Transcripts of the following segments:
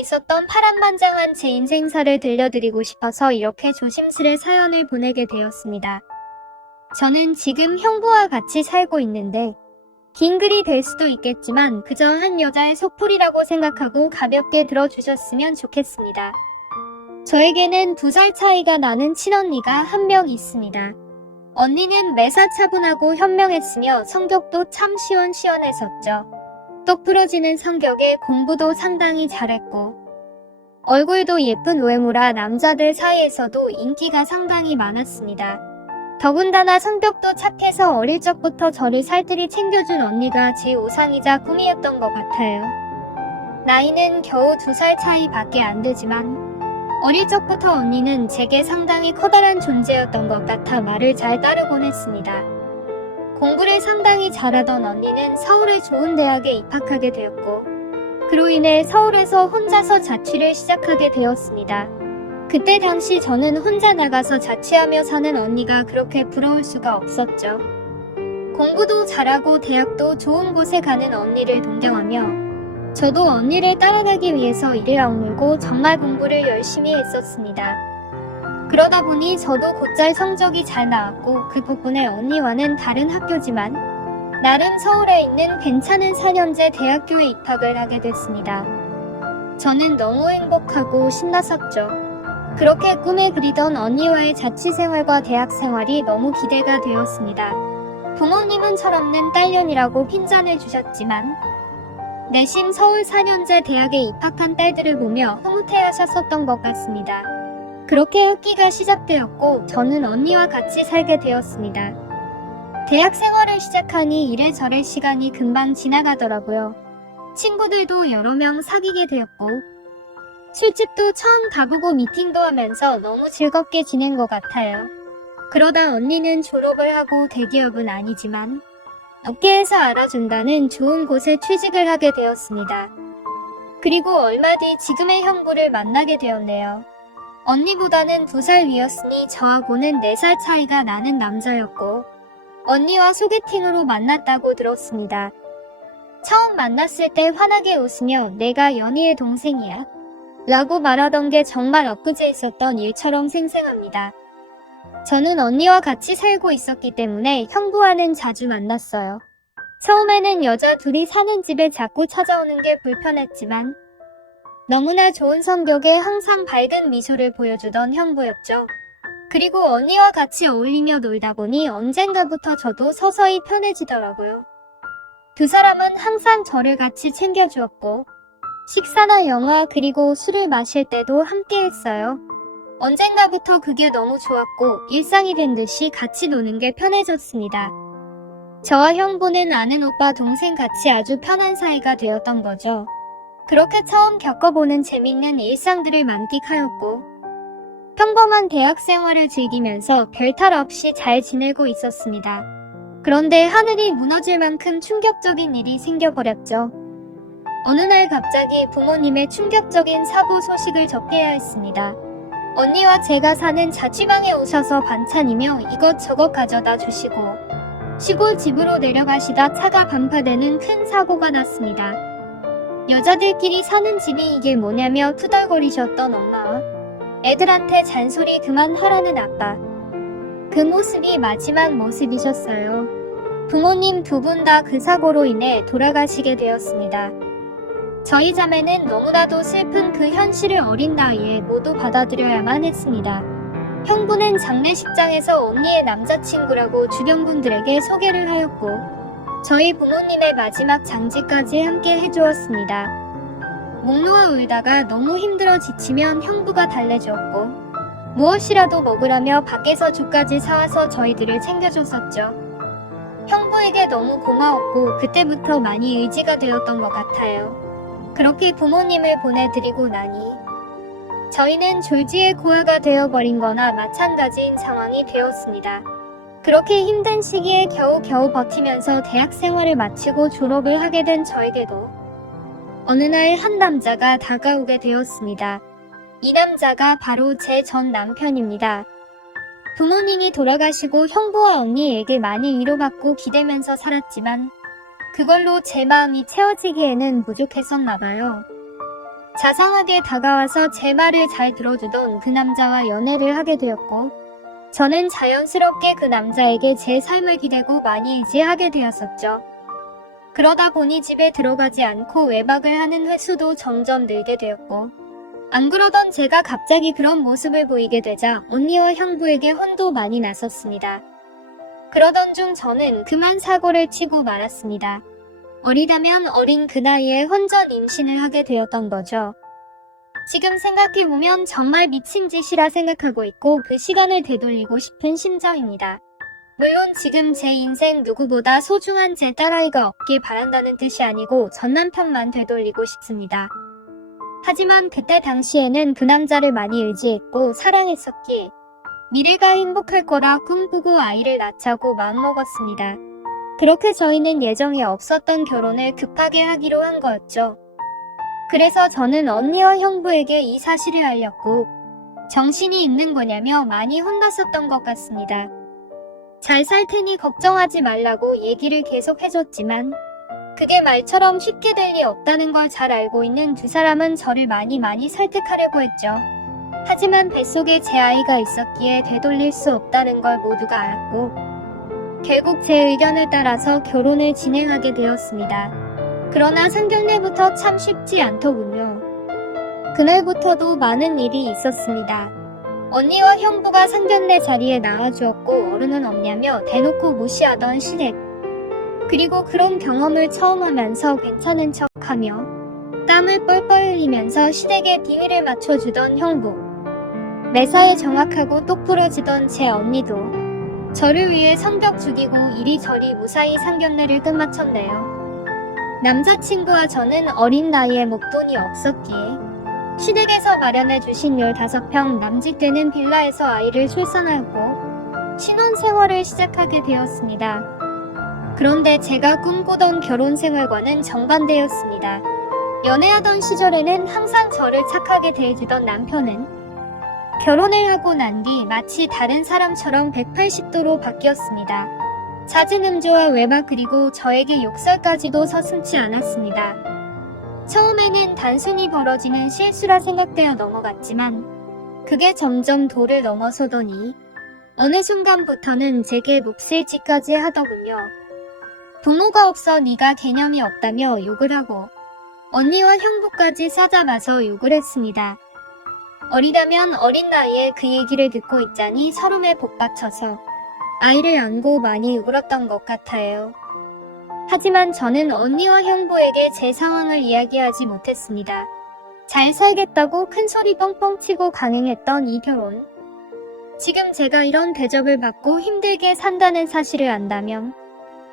있었던 파란만장한 제 인생사를 들려드리고 싶어서 이렇게 조심스레 사연을 보내게 되었습니다. 저는 지금 형부와 같이 살고 있는데 긴 글이 될 수도 있겠지만 그저 한 여자의 속풀이라고 생각하고 가볍게 들어주셨으면 좋겠습니다. 저에게는 2살 차이가 나는 친언니가 한 명 있습니다. 언니는 매사 차분하고 현명했으며 성격도 참 시원시원했었죠. 똑 부러지는 성격에 공부도 상당히 잘했고 얼굴도 예쁜 외모라 남자들 사이에서도 인기가 상당히 많았습니다. 더군다나 성격도 착해서 어릴 적부터 저를 살뜰히 챙겨준 언니가 제 우상이자 꿈이었던 것 같아요. 나이는 겨우 2살 차이밖에 안 되지만 어릴 적부터 언니는 제게 상당히 커다란 존재였던 것 같아 말을 잘 따르곤 했습니다. 공부를 상당히 잘하던 언니는 서울의 좋은 대학에 입학하게 되었고 그로 인해 서울에서 혼자서 자취를 시작하게 되었습니다. 그때 당시 저는 혼자 나가서 자취하며 사는 언니가 그렇게 부러울 수가 없었죠. 공부도 잘하고 대학도 좋은 곳에 가는 언니를 동경하며 저도 언니를 따라가기 위해서 이를 악물고 정말 공부를 열심히 했었습니다. 그러다 보니 저도 곧잘 성적이 잘 나왔고 그 덕분에 언니와는 다른 학교지만 나름 서울에 있는 괜찮은 4년제 대학교에 입학을 하게 됐습니다. 저는 너무 행복하고 신났었죠. 그렇게 꿈에 그리던 언니와의 자취생활과 대학생활이 너무 기대가 되었습니다. 부모님은 철없는 딸년이라고 핀잔을 주셨지만 내심 서울 4년제 대학에 입학한 딸들을 보며 흐뭇해하셨었던 것 같습니다. 그렇게 학기가 시작되었고 저는 언니와 같이 살게 되었습니다. 대학 생활을 시작하니 이래저래 시간이 금방 지나가더라고요. 친구들도 여러 명 사귀게 되었고 술집도 처음 가보고 미팅도 하면서 너무 즐겁게 지낸 것 같아요. 그러다 언니는 졸업을 하고 대기업은 아니지만 업계에서 알아준다는 좋은 곳에 취직을 하게 되었습니다. 그리고 얼마 뒤 지금의 형부를 만나게 되었네요. 언니보다는 2살 위였으니 저하고는 4살 차이가 나는 남자였고 언니와 소개팅으로 만났다고 들었습니다. 처음 만났을 때 환하게 웃으며 내가 연희의 동생이야 라고 말하던 게 정말 엊그제 있었던 일처럼 생생합니다. 저는 언니와 같이 살고 있었기 때문에 형부와는 자주 만났어요. 처음에는 여자 둘이 사는 집에 자꾸 찾아오는 게 불편했지만 너무나 좋은 성격에 항상 밝은 미소를 보여주던 형부였죠. 그리고 언니와 같이 어울리며 놀다 보니 언젠가부터 저도 서서히 편해지더라고요. 2사람은 항상 저를 같이 챙겨주었고 식사나 영화 그리고 술을 마실 때도 함께 했어요. 언젠가부터 그게 너무 좋았고 일상이 된 듯이 같이 노는 게 편해졌습니다. 저와 형부는 아는 오빠 동생 같이 아주 편한 사이가 되었던 거죠. 그렇게 처음 겪어보는 재밌는 일상들을 만끽하였고 평범한 대학 생활을 즐기면서 별탈 없이 잘 지내고 있었습니다. 그런데 하늘이 무너질 만큼 충격적인 일이 생겨버렸죠. 어느 날 갑자기 부모님의 충격적인 사고 소식을 접해야 했습니다. 언니와 제가 사는 자취방에 오셔서 반찬이며 이것저것 가져다 주시고 시골 집으로 내려가시다 차가 반파되는 큰 사고가 났습니다. 여자들끼리 사는 집이 이게 뭐냐며 투덜거리셨던 엄마와 애들한테 잔소리 그만하라는 아빠. 그 모습이 마지막 모습이셨어요. 부모님 2분 다 그 사고로 인해 돌아가시게 되었습니다. 저희 자매는 너무나도 슬픈 그 현실을 어린 나이에 모두 받아들여야만 했습니다. 형부는 장례식장에서 언니의 남자친구라고 주변 분들에게 소개를 하였고 저희 부모님의 마지막 장지까지 함께 해주었습니다. 목 놓아 울다가 너무 힘들어 지치면 형부가 달래주었고 무엇이라도 먹으라며 밖에서 죽까지 사와서 저희들을 챙겨줬었죠. 형부에게 너무 고마웠고 그때부터 많이 의지가 되었던 것 같아요. 그렇게 부모님을 보내드리고 나니 저희는 졸지의 고아가 되어버린 거나 마찬가지인 상황이 되었습니다. 그렇게 힘든 시기에 겨우겨우 버티면서 대학 생활을 마치고 졸업을 하게 된 저에게도 어느 날 한 남자가 다가오게 되었습니다. 이 남자가 바로 제 전 남편입니다. 부모님이 돌아가시고 형부와 언니에게 많이 위로받고 기대면서 살았지만 그걸로 제 마음이 채워지기에는 부족했었나봐요. 자상하게 다가와서 제 말을 잘 들어주던 그 남자와 연애를 하게 되었고, 저는 자연스럽게 그 남자에게 제 삶을 기대고 많이 의지하게 되었었죠. 그러다 보니 집에 들어가지 않고 외박을 하는 횟수도 점점 늘게 되었고, 안 그러던 제가 갑자기 그런 모습을 보이게 되자 언니와 형부에게 혼도 많이 났었습니다. 그러던 중 저는 그만 사고를 치고 말았습니다. 어리다면 어린 그 나이에 혼전 임신을 하게 되었던 거죠. 지금 생각해보면 정말 미친 짓이라 생각하고 있고 그 시간을 되돌리고 싶은 심정입니다. 물론 지금 제 인생 누구보다 소중한 제 딸아이가 없길 바란다는 뜻이 아니고 전 남편만 되돌리고 싶습니다. 하지만 그때 당시에는 그 남자를 많이 의지했고 사랑했었기에 미래가 행복할 거라 꿈꾸고 아이를 낳자고 마음먹었습니다. 그렇게 저희는 예정에 없었던 결혼을 급하게 하기로 한 거였죠. 그래서 저는 언니와 형부에게 이 사실을 알렸고 정신이 있는 거냐며 많이 혼났었던 것 같습니다. 잘 살 테니 걱정하지 말라고 얘기를 계속 해줬지만 그게 말처럼 쉽게 될 리 없다는 걸 잘 알고 있는 두 사람은 저를 많이 설득하려고 했죠. 하지만 뱃속에 제 아이가 있었기에 되돌릴 수 없다는 걸 모두가 알았고 결국 제 의견을 따라서 결혼을 진행하게 되었습니다. 그러나 상견례부터 참 쉽지 않더군요. 그날부터도 많은 일이 있었습니다. 언니와 형부가 상견례 자리에 나와주었고 어른은 없냐며 대놓고 무시하던 시댁. 그리고 그런 경험을 처음 하면서 괜찮은 척하며 땀을 뻘뻘 흘리면서 시댁에 비위를 맞춰주던 형부. 매사에 정확하고 똑부러지던 제 언니도 저를 위해 성벽 죽이고 이리저리 무사히 상견례를 끝마쳤네요. 남자친구와 저는 어린 나이에 목돈이 없었기에 시댁에서 마련해주신 15평 남짓되는 빌라에서 아이를 출산하고 신혼생활을 시작하게 되었습니다. 그런데 제가 꿈꾸던 결혼생활과는 정반대였습니다. 연애하던 시절에는 항상 저를 착하게 대해주던 남편은 결혼을 하고 난 뒤 마치 다른 사람처럼 180도로 바뀌었습니다. 잦은 음주와 외박 그리고 저에게 욕설까지도 서슴지 않았습니다. 처음에는 단순히 벌어지는 실수라 생각되어 넘어갔지만 그게 점점 도를 넘어서더니 어느 순간부터는 제게 몹쓸 짓까지 하더군요. 부모가 없어 네가 개념이 없다며 욕을 하고 언니와 형부까지 싸잡아서 욕을 했습니다. 어리다면 어린 나이에 그 얘기를 듣고 있자니 서름에 복받쳐서 아이를 안고 많이 울었던 것 같아요. 하지만 저는 언니와 형부에게 제 상황을 이야기하지 못했습니다. 잘 살겠다고 큰소리 뻥뻥 치고 강행했던 이 결혼. 지금 제가 이런 대접을 받고 힘들게 산다는 사실을 안다면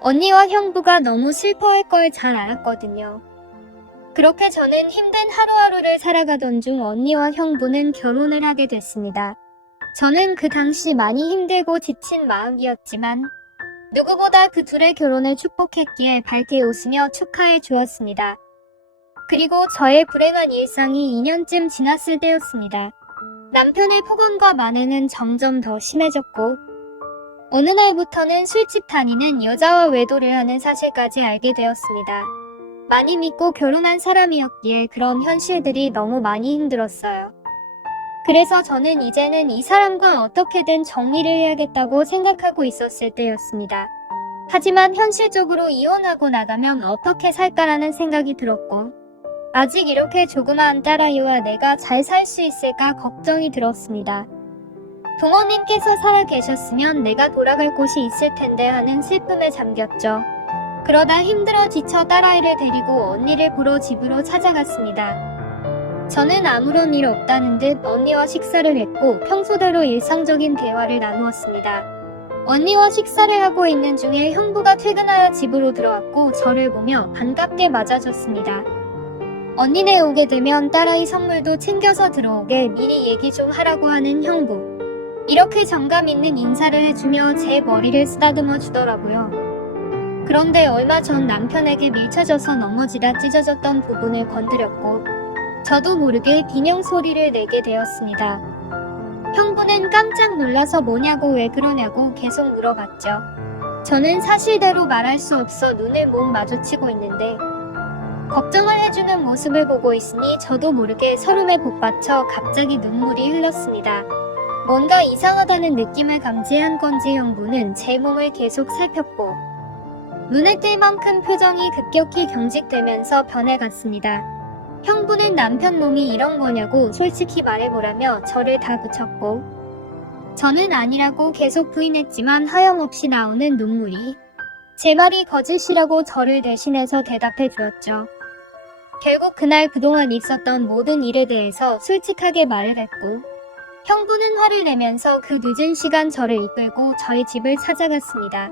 언니와 형부가 너무 슬퍼할 걸 잘 알았거든요. 그렇게 저는 힘든 하루하루를 살아가던 중 언니와 형부는 결혼을 하게 됐습니다. 저는 그 당시 많이 힘들고 지친 마음이었지만 누구보다 그 둘의 결혼을 축복했기에 밝게 웃으며 축하해 주었습니다. 그리고 저의 불행한 일상이 2년쯤 지났을 때였습니다. 남편의 폭언과 만행은 점점 더 심해졌고 어느 날부터는 술집 다니는 여자와 외도를 하는 사실까지 알게 되었습니다. 많이 믿고 결혼한 사람이었기에 그런 현실들이 너무 많이 힘들었어요. 그래서 저는 이제는 이 사람과 어떻게든 정리를 해야겠다고 생각하고 있었을 때였습니다. 하지만 현실적으로 이혼하고 나가면 어떻게 살까라는 생각이 들었고 아직 이렇게 조그마한 딸아이와 내가 잘 살 수 있을까 걱정이 들었습니다. 부모님께서 살아 계셨으면 내가 돌아갈 곳이 있을 텐데 하는 슬픔에 잠겼죠. 그러다 힘들어 지쳐 딸아이를 데리고 언니를 보러 집으로 찾아갔습니다. 저는 아무런 일 없다는 듯 언니와 식사를 했고 평소대로 일상적인 대화를 나누었습니다. 언니와 식사를 하고 있는 중에 형부가 퇴근하여 집으로 들어왔고 저를 보며 반갑게 맞아줬습니다. 언니네 오게 되면 딸아이 선물도 챙겨서 들어오게 미리 얘기 좀 하라고 하는 형부. 이렇게 정감 있는 인사를 해주며 제 머리를 쓰다듬어 주더라고요. 그런데 얼마 전 남편에게 밀쳐져서 넘어지다 찢어졌던 부분을 건드렸고 저도 모르게 비명 소리를 내게 되었습니다. 형부는 깜짝 놀라서 뭐냐고 왜 그러냐고 계속 물어봤죠. 저는 사실대로 말할 수 없어 눈을 못 마주치고 있는데 걱정을 해주는 모습을 보고 있으니 저도 모르게 서름에 복받쳐 갑자기 눈물이 흘렀습니다. 뭔가 이상하다는 느낌을 감지한 건지 형부는 제 몸을 계속 살폈고 눈에 띌 만큼 표정이 급격히 경직되면서 변해갔습니다. 형부는 남편 놈이 이런 거냐고 솔직히 말해보라며 저를 다그쳤고 저는 아니라고 계속 부인했지만 하염없이 나오는 눈물이 제 말이 거짓이라고 저를 대신해서 대답해 주었죠. 결국 그날 그동안 있었던 모든 일에 대해서 솔직하게 말을 했고 형부는 화를 내면서 그 늦은 시간 저를 이끌고 저희 집을 찾아갔습니다.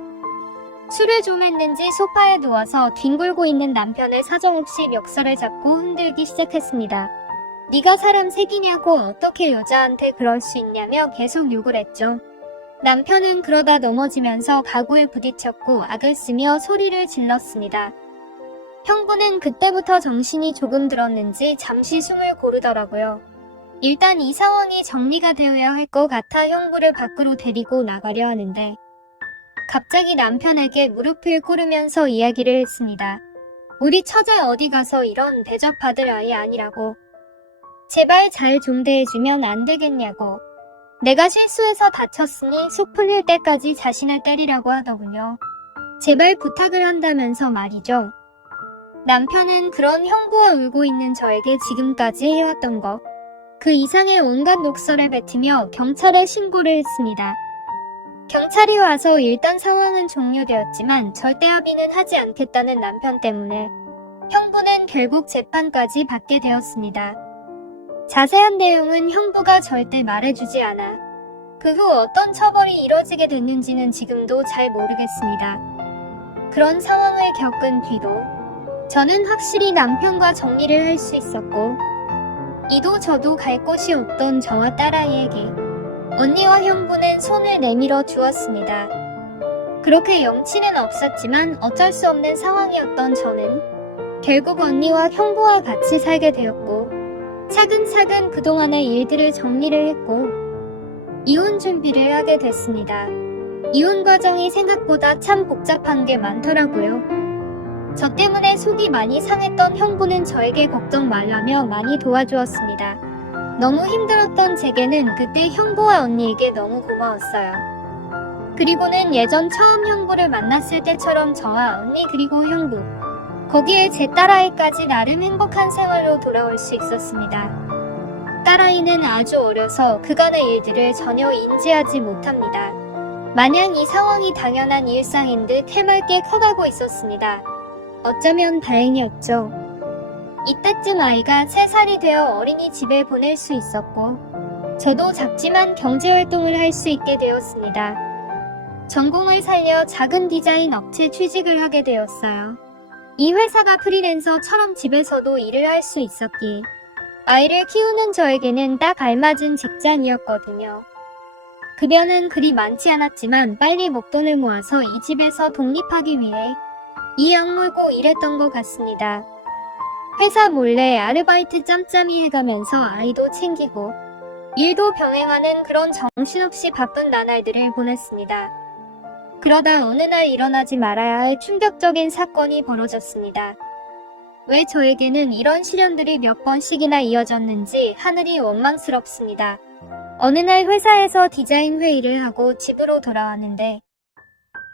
술을 좀 했는지 소파에 누워서 뒹굴고 있는 남편을 사정없이 멱살을 잡고 흔들기 시작했습니다. 네가 사람 새끼냐고 어떻게 여자한테 그럴 수 있냐며 계속 욕을 했죠. 남편은 그러다 넘어지면서 가구에 부딪혔고 악을 쓰며 소리를 질렀습니다. 형부는 그때부터 정신이 조금 들었는지 잠시 숨을 고르더라고요. 일단 이 상황이 정리가 되어야 할 것 같아 형부를 밖으로 데리고 나가려 하는데 갑자기 남편에게 무릎을 꿇으면서 이야기를 했습니다. 우리 처제 어디 가서 이런 대접받을 아이 아니라고. 제발 잘 좀 대해주면 안 되겠냐고. 내가 실수해서 다쳤으니 속 풀릴 때까지 자신을 때리라고 하더군요. 제발 부탁을 한다면서 말이죠. 남편은 그런 형부와 울고 있는 저에게 지금까지 해왔던 것, 그 이상의 온갖 녹설을 뱉으며 경찰에 신고를 했습니다. 경찰이 와서 일단 상황은 종료되었지만 절대 합의는 하지 않겠다는 남편 때문에 형부는 결국 재판까지 받게 되었습니다. 자세한 내용은 형부가 절대 말해주지 않아 그 후 어떤 처벌이 이뤄지게 됐는지는 지금도 잘 모르겠습니다. 그런 상황을 겪은 뒤도 저는 확실히 남편과 정리를 할 수 있었고 이도 저도 갈 곳이 없던 저와 딸아이에게 언니와 형부는 손을 내밀어 주었습니다. 그렇게 염치는 없었지만 어쩔 수 없는 상황이었던 저는 결국 언니와 형부와 같이 살게 되었고 차근차근 그동안의 일들을 정리를 했고 이혼 준비를 하게 됐습니다. 이혼 과정이 생각보다 참 복잡한 게 많더라고요. 저 때문에 속이 많이 상했던 형부는 저에게 걱정 말라며 많이 도와주었습니다. 너무 힘들었던 제게는 그때 형부와 언니에게 너무 고마웠어요. 그리고는 예전 처음 형부를 만났을 때처럼 저와 언니 그리고 형부, 거기에 제 딸아이까지 나름 행복한 생활로 돌아올 수 있었습니다. 딸아이는 아주 어려서 그간의 일들을 전혀 인지하지 못합니다. 마냥 이 상황이 당연한 일상인 듯 해맑게 커가고 있었습니다. 어쩌면 다행이었죠. 이때쯤 아이가 3살이 되어 어린이집에 보낼 수 있었고 저도 작지만 경제활동을 할 수 있게 되었습니다. 전공을 살려 작은 디자인 업체 취직을 하게 되었어요. 이 회사가 프리랜서처럼 집에서도 일을 할 수 있었기에 아이를 키우는 저에게는 딱 알맞은 직장이었거든요. 급여는 그리 많지 않았지만 빨리 목돈을 모아서 이 집에서 독립하기 위해 이 악물고 일했던 것 같습니다. 회사 몰래 아르바이트 짬짬이 해가면서 아이도 챙기고 일도 병행하는 그런 정신없이 바쁜 나날들을 보냈습니다. 그러다 어느 날 일어나지 말아야 할 충격적인 사건이 벌어졌습니다. 왜 저에게는 이런 시련들이 몇 번씩이나 이어졌는지 하늘이 원망스럽습니다. 어느 날 회사에서 디자인 회의를 하고 집으로 돌아왔는데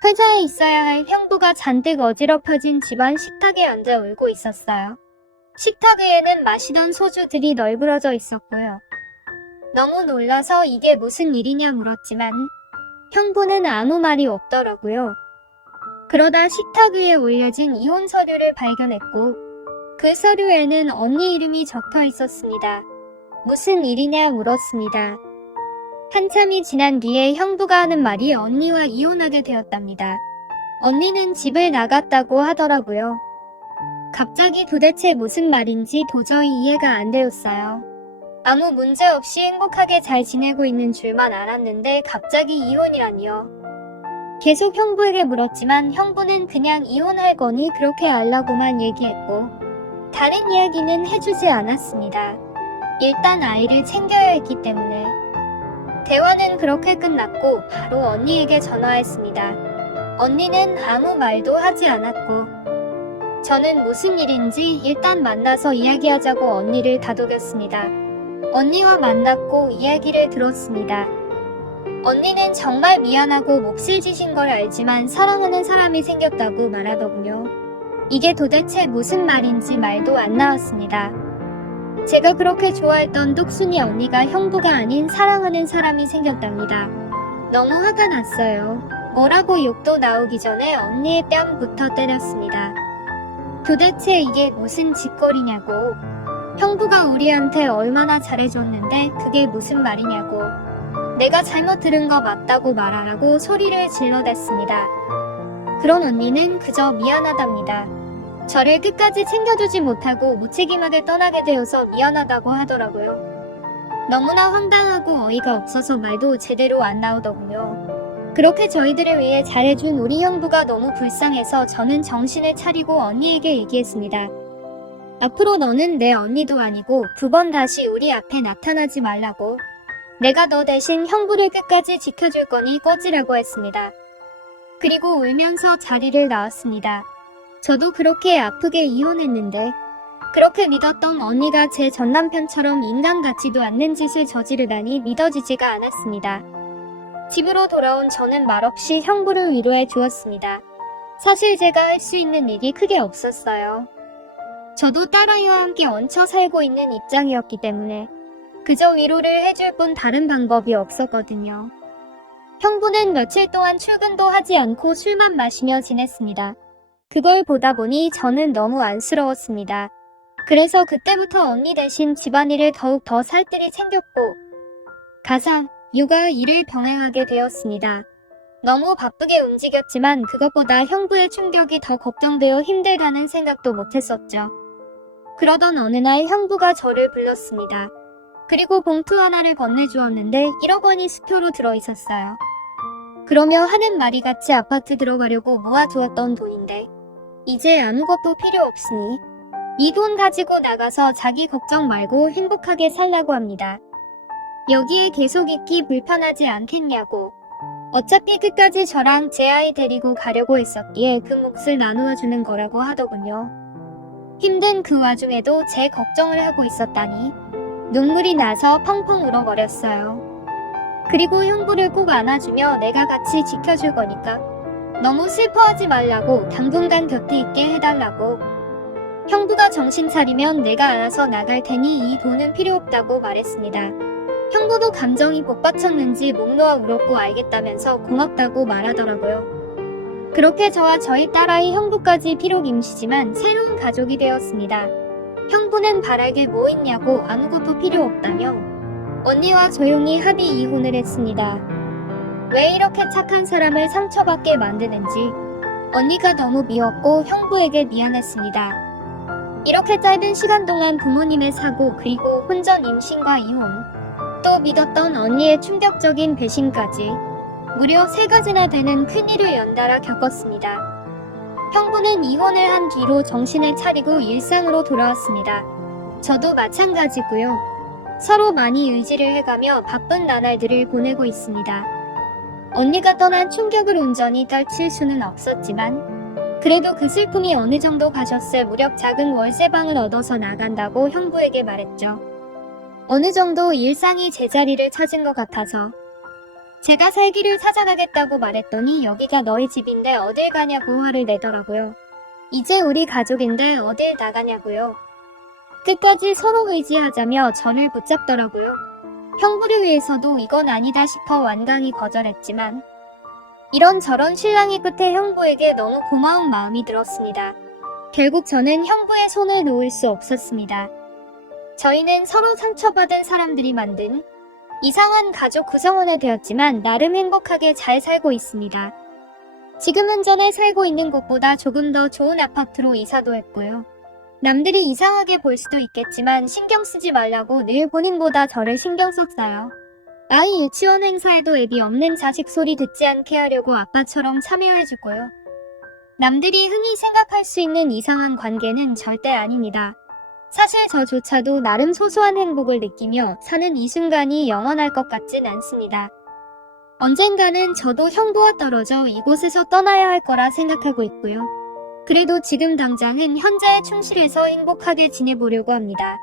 회사에 있어야 할 형부가 잔뜩 어지럽혀진 집안 식탁에 앉아 울고 있었어요. 식탁 위에는 마시던 소주들이 널브러져 있었고요. 너무 놀라서 이게 무슨 일이냐 물었지만 형부는 아무 말이 없더라고요. 그러다 식탁 위에 올려진 이혼 서류를 발견했고 그 서류에는 언니 이름이 적혀 있었습니다. 무슨 일이냐 물었습니다. 한참이 지난 뒤에 형부가 하는 말이 언니와 이혼하게 되었답니다. 언니는 집을 나갔다고 하더라고요. 갑자기 도대체 무슨 말인지 도저히 이해가 안 되었어요. 아무 문제 없이 행복하게 잘 지내고 있는 줄만 알았는데 갑자기 이혼이라니요. 계속 형부에게 물었지만 형부는 그냥 이혼할 거니 그렇게 알라고만 얘기했고 다른 이야기는 해주지 않았습니다. 일단 아이를 챙겨야 했기 때문에. 대화는 그렇게 끝났고 바로 언니에게 전화했습니다. 언니는 아무 말도 하지 않았고 저는 무슨 일인지 일단 만나서 이야기하자고 언니를 다독였습니다. 언니와 만났고 이야기를 들었습니다. 언니는 정말 미안하고 몫을 지신 걸 알지만 사랑하는 사람이 생겼다고 말하더군요. 이게 도대체 무슨 말인지 말도 안 나왔습니다. 제가 그렇게 좋아했던 똑순이 언니가 형부가 아닌 사랑하는 사람이 생겼답니다. 너무 화가 났어요. 뭐라고 욕도 나오기 전에 언니의 뺨부터 때렸습니다. 도대체 이게 무슨 짓거리냐고. 형부가 우리한테 얼마나 잘해줬는데 그게 무슨 말이냐고. 내가 잘못 들은 거 맞다고 말하라고 소리를 질러댔습니다. 그런 언니는 그저 미안하답니다. 저를 끝까지 챙겨주지 못하고 무책임하게 떠나게 되어서 미안하다고 하더라고요. 너무나 황당하고 어이가 없어서 말도 제대로 안 나오더군요. 그렇게 저희들을 위해 잘해준 우리 형부가 너무 불쌍해서 저는 정신을 차리고 언니에게 얘기했습니다. 앞으로 너는 내 언니도 아니고 9번 다시 우리 앞에 나타나지 말라고. 내가 너 대신 형부를 끝까지 지켜줄 거니 꺼지라고 했습니다. 그리고 울면서 자리를 나왔습니다. 저도 그렇게 아프게 이혼했는데 그렇게 믿었던 언니가 제 전남편처럼 인간 같지도 않는 짓을 저지르다니 믿어지지가 않았습니다. 집으로 돌아온 저는 말없이 형부를 위로해 주었습니다. 사실 제가 할 수 있는 일이 크게 없었어요. 저도 딸아이와 함께 얹혀 살고 있는 입장이었기 때문에 그저 위로를 해줄 뿐 다른 방법이 없었거든요. 형부는 며칠 동안 출근도 하지 않고 술만 마시며 지냈습니다. 그걸 보다 보니 저는 너무 안쓰러웠습니다. 그래서 그때부터 언니 대신 집안일을 더욱 더 살뜰히 챙겼고 가사, 육아, 일을 병행하게 되었습니다. 너무 바쁘게 움직였지만 그것보다 형부의 충격이 더 걱정되어 힘들다는 생각도 못했었죠. 그러던 어느 날 형부가 저를 불렀습니다. 그리고 봉투 하나를 건네주었는데 1억 원이 수표로 들어있었어요. 그러며 하는 말이 같이 아파트 들어가려고 모아두었던 돈인데 이제 아무것도 필요 없으니 이 돈 가지고 나가서 자기 걱정 말고 행복하게 살라고 합니다. 여기에 계속 있기 불편하지 않겠냐고. 어차피 끝까지 저랑 제 아이 데리고 가려고 했었기에 그 몫을 나누어 주는 거라고 하더군요. 힘든 그 와중에도 제 걱정을 하고 있었다니 눈물이 나서 펑펑 울어버렸어요. 그리고 형부를 꼭 안아주며 내가 같이 지켜줄 거니까 너무 슬퍼하지 말라고 당분간 곁에 있게 해달라고. 형부가 정신 차리면 내가 알아서 나갈 테니 이 돈은 필요 없다고 말했습니다. 형부도 감정이 복받쳤는지 목 놓아 울었고 알겠다면서 고맙다고 말하더라고요. 그렇게 저와 저희 딸아이 형부까지 비록 임시지만 새로운 가족이 되었습니다. 형부는 바랄 게 뭐 있냐고 아무것도 필요 없다며 언니와 조용히 합의 이혼을 했습니다. 왜 이렇게 착한 사람을 상처받게 만드는지 언니가 너무 미웠고 형부에게 미안했습니다. 이렇게 짧은 시간 동안 부모님의 사고 그리고 혼전 임신과 이혼 또 믿었던 언니의 충격적인 배신까지 무려 3가지나 되는 큰일을 연달아 겪었습니다. 형부는 이혼을 한 뒤로 정신을 차리고 일상으로 돌아왔습니다. 저도 마찬가지고요. 서로 많이 의지를 해가며 바쁜 나날들을 보내고 있습니다. 언니가 떠난 충격을 온전히 떨칠 수는 없었지만 그래도 그 슬픔이 어느 정도 가셨을 무렵 작은 월세방을 얻어서 나간다고 형부에게 말했죠. 어느 정도 일상이 제자리를 찾은 것 같아서 제가 살기를 찾아가겠다고 말했더니 여기가 너희 집인데 어딜 가냐고 화를 내더라고요. 이제 우리 가족인데 어딜 나가냐고요. 끝까지 서로 의지하자며 저를 붙잡더라고요. 형부를 위해서도 이건 아니다 싶어 완강히 거절했지만 이런저런 실랑이 끝에 형부에게 너무 고마운 마음이 들었습니다. 결국 저는 형부의 손을 놓을 수 없었습니다. 저희는 서로 상처받은 사람들이 만든 이상한 가족 구성원이 되었지만 나름 행복하게 잘 살고 있습니다. 지금은 전에 살고 있는 곳보다 조금 더 좋은 아파트로 이사도 했고요. 남들이 이상하게 볼 수도 있겠지만 신경 쓰지 말라고 늘 본인보다 저를 신경 썼어요. 아이 유치원 행사에도 애비 없는 자식 소리 듣지 않게 하려고 아빠처럼 참여해주고요. 남들이 흔히 생각할 수 있는 이상한 관계는 절대 아닙니다. 사실 저조차도 나름 소소한 행복을 느끼며 사는 이 순간이 영원할 것 같진 않습니다. 언젠가는 저도 형부와 떨어져 이곳에서 떠나야 할 거라 생각하고 있고요. 그래도 지금 당장은 현재에 충실해서 행복하게 지내보려고 합니다.